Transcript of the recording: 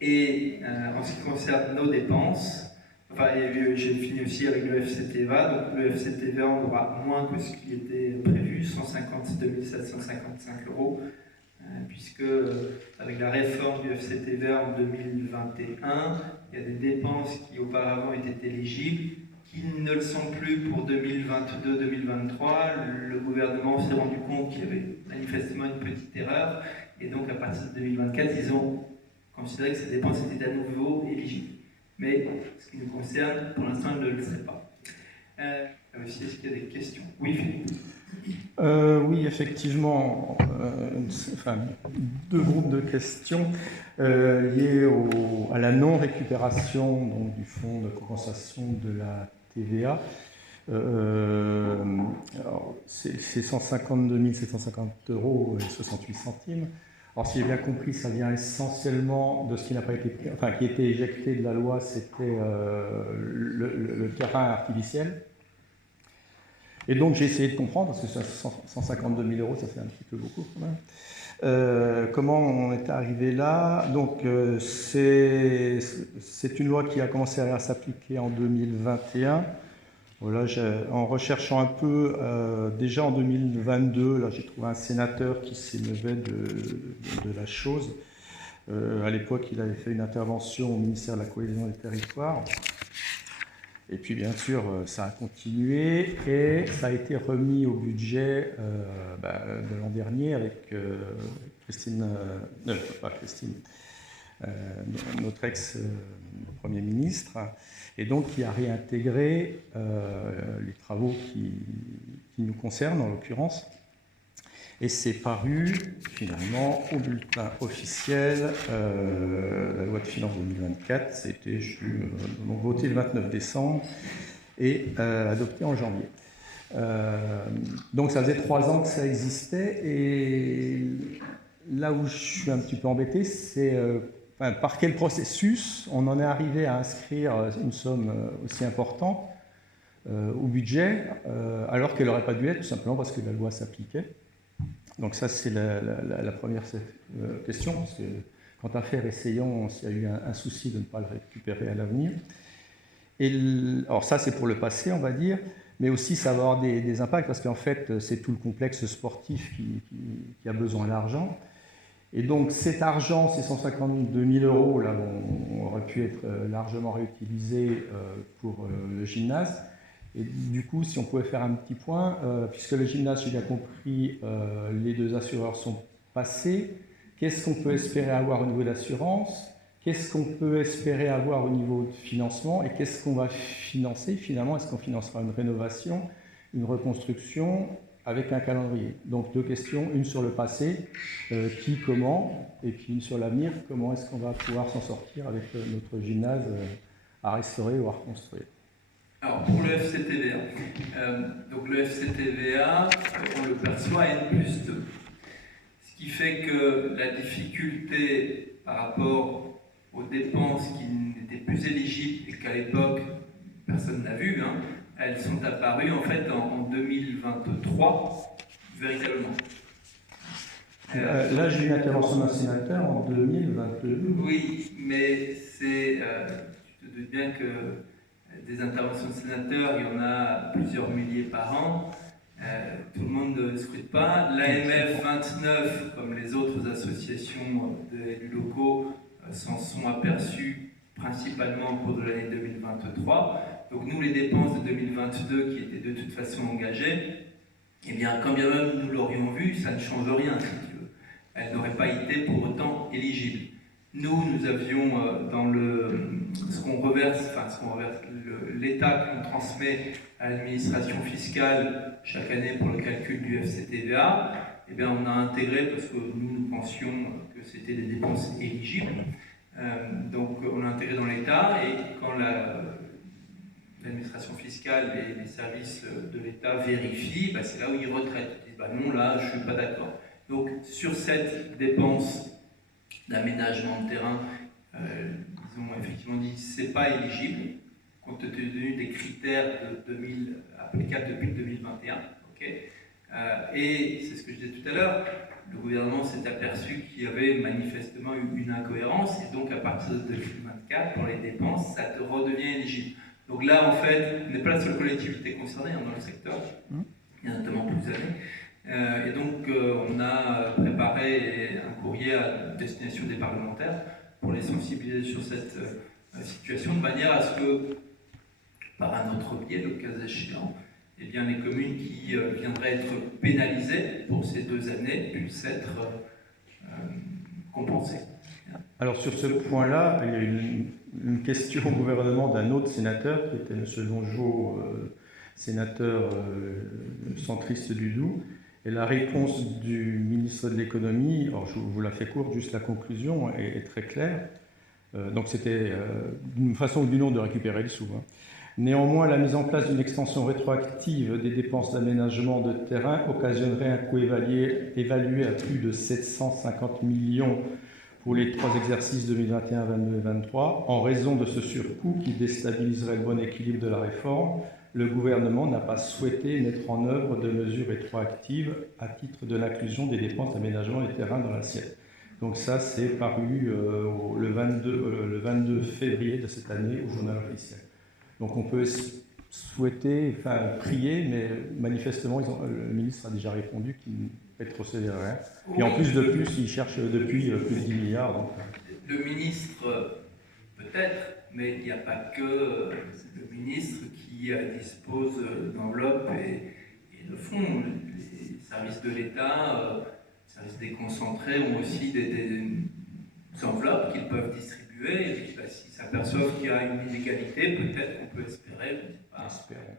Et en ce qui concerne nos dépenses, enfin, j'ai fini aussi avec le FCTVA. Donc le FCTVA, on aura moins que ce qui était prévu, 152 755 euros, puisque avec la réforme du FCTVA en 2021, il y a des dépenses qui auparavant étaient éligibles, qui ne le sont plus pour 2022-2023. Le gouvernement s'est rendu compte qu'il y avait manifestement une petite erreur, et donc à partir de 2024, ils ont considéré que ces dépenses étaient à nouveau éligibles. Mais ce qui nous concerne, pour l'instant, elles ne le seraient pas. Est-ce qu'il y a des questions? Oui, Philippe. Oui, effectivement, deux groupes de questions liées à la non-récupération du fonds de compensation de la TVA. C'est 152 750 euros et 68 centimes. Alors, si j'ai bien compris, ça vient essentiellement de ce qui n'a pas été pris, enfin, qui était éjecté de la loi, c'était le terrain artificiel. Et donc, j'ai essayé de comprendre, parce que 152 000 euros, ça fait un petit peu beaucoup quand même. Comment on est arrivé là? Donc, c'est une loi qui a commencé à s'appliquer en 2021. Voilà, en recherchant un peu, déjà en 2022, là, j'ai trouvé un sénateur qui s'émeuvait de la chose. À l'époque, il avait fait une intervention au ministère de la Cohésion des Territoires. Et puis, bien sûr, ça a continué et ça a été remis au budget de l'an dernier avec notre ex-premier ministre, et donc qui a réintégré les travaux qui nous concernent en l'occurrence. Et c'est paru finalement au bulletin officiel, la loi de finances 2024, c'était voté le 29 décembre et adopté en janvier. Donc ça faisait 3 ans que ça existait, et là où je suis un petit peu embêté, c'est par quel processus on en est arrivé à inscrire une somme aussi importante au budget, alors qu'elle n'aurait pas dû être, tout simplement parce que la loi s'appliquait. Donc ça, c'est la première question, parce que quant à faire, essayons s'il y a eu un souci de ne pas le récupérer à l'avenir. Alors ça, c'est pour le passé, on va dire, mais aussi ça va avoir des impacts, parce qu'en fait, c'est tout le complexe sportif qui a besoin d'argent. Et donc cet argent, ces 152 000 euros, là, aurait pu être largement réutilisé pour le gymnase. Et du coup, si on pouvait faire un petit point, puisque le gymnase, j'ai bien compris, les 2 assureurs sont passés, qu'est-ce qu'on peut espérer avoir au niveau d'assurance? Qu'est-ce qu'on peut espérer avoir au niveau de financement? Et qu'est-ce qu'on va financer finalement? Est-ce qu'on financera une rénovation, une reconstruction avec un calendrier? Donc 2 questions, une sur le passé, qui, comment, et puis une sur l'avenir, comment est-ce qu'on va pouvoir s'en sortir avec notre gymnase à restaurer ou à reconstruire? Alors pour le FCTVA, donc le FCTVA, on le perçoit à N+2. Ce qui fait que la difficulté par rapport aux dépenses qui n'étaient plus éligibles et qu'à l'époque personne n'a vu, elles sont apparues en fait en 2023, véritablement. Là, j'ai eu une intervention d'un sénateur en 2022. Oui, mais tu te doutes bien que des interventions de sénateurs, il y en a plusieurs milliers par an. Tout le monde ne scrute pas. L'AMF 29, comme les autres associations d'élus locaux, s'en sont aperçus principalement au cours de l'année 2023. Donc nous, les dépenses de 2022 qui étaient de toute façon engagées, eh bien, quand bien même nous l'aurions vu, ça ne change rien, si tu veux. Elles n'auraient pas été pour autant éligibles. Nous avions dans ce qu'on reverse, l'État qu'on transmet à l'administration fiscale chaque année pour le calcul du FCTVA, eh bien on a intégré, parce que nous pensions que c'était des dépenses éligibles, donc on l'a intégré dans l'État, et quand l'administration fiscale et les services de l'État vérifient, c'est là où ils retraitent. Ils disent non, là je ne suis pas d'accord. Donc sur cette dépense d'aménagement de terrain, ils ont effectivement dit que ce n'est pas éligible, compte tenu des critères applicables depuis 2021. Okay, et c'est ce que je disais tout à l'heure, le gouvernement s'est aperçu qu'il y avait manifestement une incohérence, et donc à partir de 2024, pour les dépenses, ça redevient éligible. Donc là, en fait, on n'est pas la seule collectivité concernée dans le secteur, il y a notamment plus années. Et donc, on a préparé un courrier à destination des parlementaires pour les sensibiliser sur cette situation, de manière à ce que, par un autre biais, le cas échéant, eh bien, les communes qui viendraient être pénalisées pour ces 2 années puissent être compensées. Alors sur ce point-là, il y a une question au gouvernement d'un autre sénateur, qui était M. Longeau, sénateur centriste du Doubs. Et la réponse du ministre de l'économie, alors je vous la fais courte, juste la conclusion est très claire. Donc c'était d'une façon ou d'une autre de récupérer le sou. Néanmoins, la mise en place d'une extension rétroactive des dépenses d'aménagement de terrain occasionnerait un coût évalué à plus de 750 millions pour les 3 exercices 2021, 2022 et 2023. En raison de ce surcoût qui déstabiliserait le bon équilibre de la réforme, le gouvernement n'a pas souhaité mettre en œuvre de mesures rétroactives à titre de l'inclusion des dépenses d'aménagement des terrains dans l'assiette. Donc ça, c'est paru le 22 février de cette année au journal officiel. Donc on peut prier, mais manifestement, le ministre a déjà répondu qu'il ne rétrocéderait rien. Et en plus, il cherche depuis plus de 10 milliards. Donc... Le ministre, peut-être, mais il n'y a pas que le ministre qui dispose d'enveloppes et de fonds. Les services de l'État, les services déconcentrés ont aussi des enveloppes qu'ils peuvent distribuer. Et s'ils s'aperçoivent qu'il y a une inégalité, peut-être qu'on peut espérer, je ne sais pas. Espérons.